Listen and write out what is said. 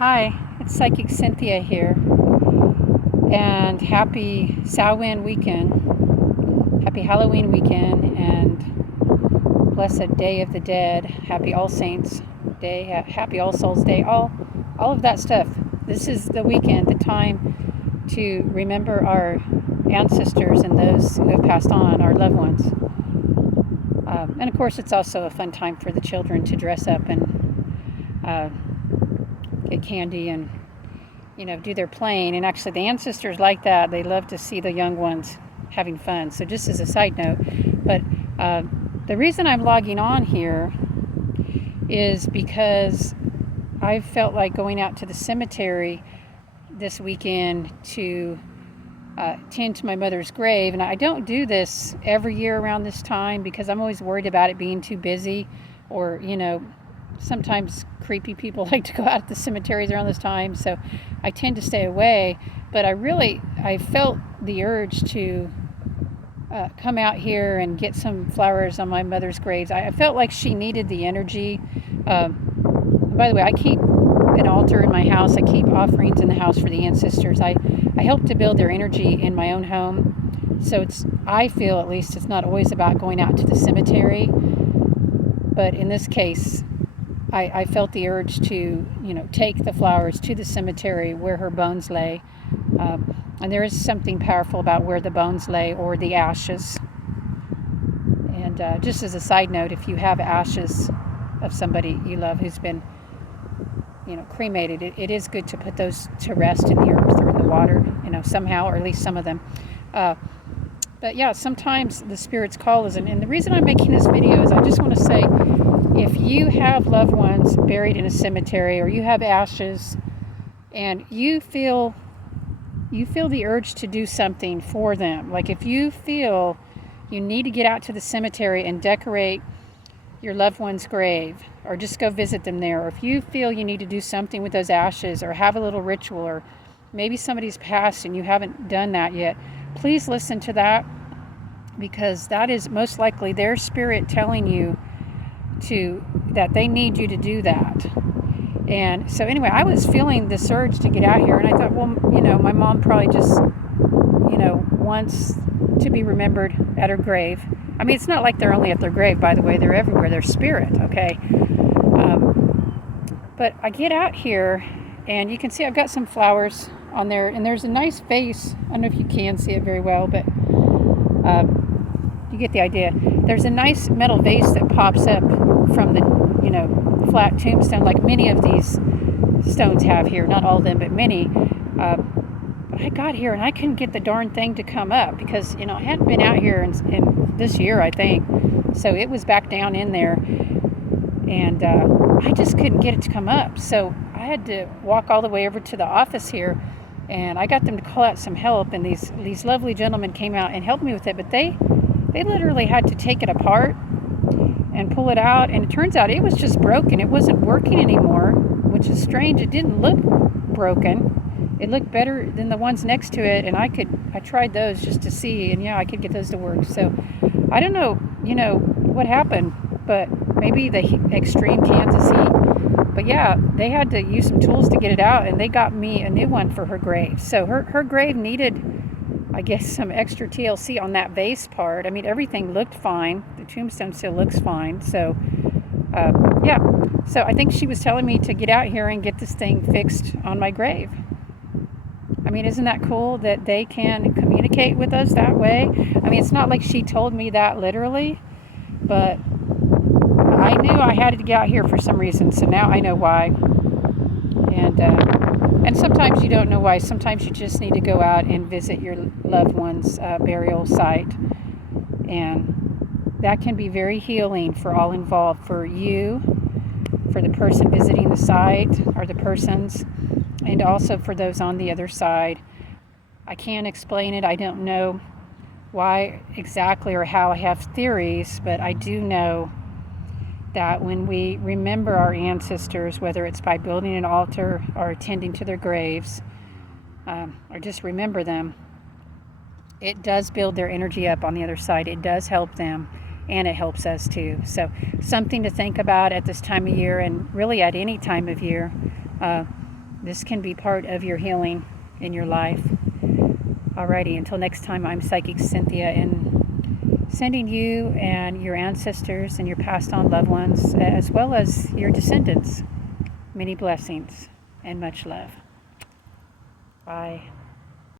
Hi, it's Psychic Cynthia here, and happy Samhain weekend, happy Halloween weekend, and blessed Day of the Dead, happy All Saints Day, happy All Souls Day, all of that stuff. This is the weekend, the time to remember our ancestors and those who have passed on, our loved ones. And of course, it's also a fun time for the children to dress up and get candy and do their playing. And actually the ancestors like that. They love to see the young ones having fun. So just as a side note, but the reason I'm logging on here is because I felt like going out to the cemetery this weekend to tend to my mother's grave. And I don't do this every year around this time because I'm always worried about it being too busy, or sometimes creepy people like to go out at the cemeteries around this time, so I tend to stay away. But I felt the urge to come out here and get some flowers on my mother's graves. I felt like she needed the energy. By the way, I keep an altar in my house. I keep offerings in the house for the ancestors. I help to build their energy in my own home. So I feel, at least, it's not always about going out to the cemetery. But in this case, I felt the urge to, take the flowers to the cemetery where her bones lay. And there is something powerful about where the bones lay, or the ashes. And just as a side note, if you have ashes of somebody you love who's been, cremated, it is good to put those to rest in the earth or in the water, somehow, or at least some of them. But yeah, sometimes the spirits call us. And the reason I'm making this video is I just want to say, if you have loved ones buried in a cemetery, or you have ashes, and you feel the urge to do something for them, like if you feel you need to get out to the cemetery and decorate your loved one's grave, or just go visit them there, or if you feel you need to do something with those ashes, or have a little ritual, or maybe somebody's passed and you haven't done that yet, please listen to that, because that is most likely their spirit telling you that they need you to do that. And so anyway, I was feeling this urge to get out here, and I thought, well, my mom probably just wants to be remembered at her grave. I mean, it's not like they're only at their grave, by the way, they're everywhere, they're spirit, okay? But I get out here, and you can see I've got some flowers on there, and there's a nice vase. I don't know if you can see it very well, but you get the idea. There's a nice metal vase that pops up from the flat tombstone, like many of these stones have here, not all of them, but many. But I got here and I couldn't get the darn thing to come up, because I hadn't been out here in this year, I think, so it was back down in there, and I just couldn't get it to come up. So I had to walk all the way over to the office here, and I got them to call out some help, and these lovely gentlemen came out and helped me with it. But they literally had to take it apart and pull it out, and it turns out it was just broken. It wasn't working anymore, which is strange. It didn't look broken. It looked better than the ones next to it, and I tried those just to see, and yeah, I could get those to work. So I don't know, what happened, but maybe the extreme Kansas heat. But yeah, they had to use some tools to get it out, and they got me a new one for her grave. So her grave needed, I guess, some extra TLC on that vase part. I mean, everything looked fine. The tombstone still looks fine. So, yeah. So I think she was telling me to get out here and get this thing fixed on my grave. I mean, isn't that cool that they can communicate with us that way? I mean, it's not like she told me that literally, but I knew I had to get out here for some reason. So now I know why. And sometimes you don't know why. Sometimes you just need to go out and visit your loved one's burial site. And that can be very healing for all involved, for you, for the person visiting the site, or the persons, and also for those on the other side. I can't explain it. I don't know why exactly or how. I have theories, but I do know that when we remember our ancestors, whether it's by building an altar or attending to their graves, or just remember them, it does build their energy up on the other side. It does help them, and it helps us too. So something to think about at this time of year, and really at any time of year. This can be part of your healing in your life. Alrighty, until next time, I'm Psychic Cynthia, and sending you and your ancestors and your passed on loved ones, as well as your descendants, many blessings and much love. Bye.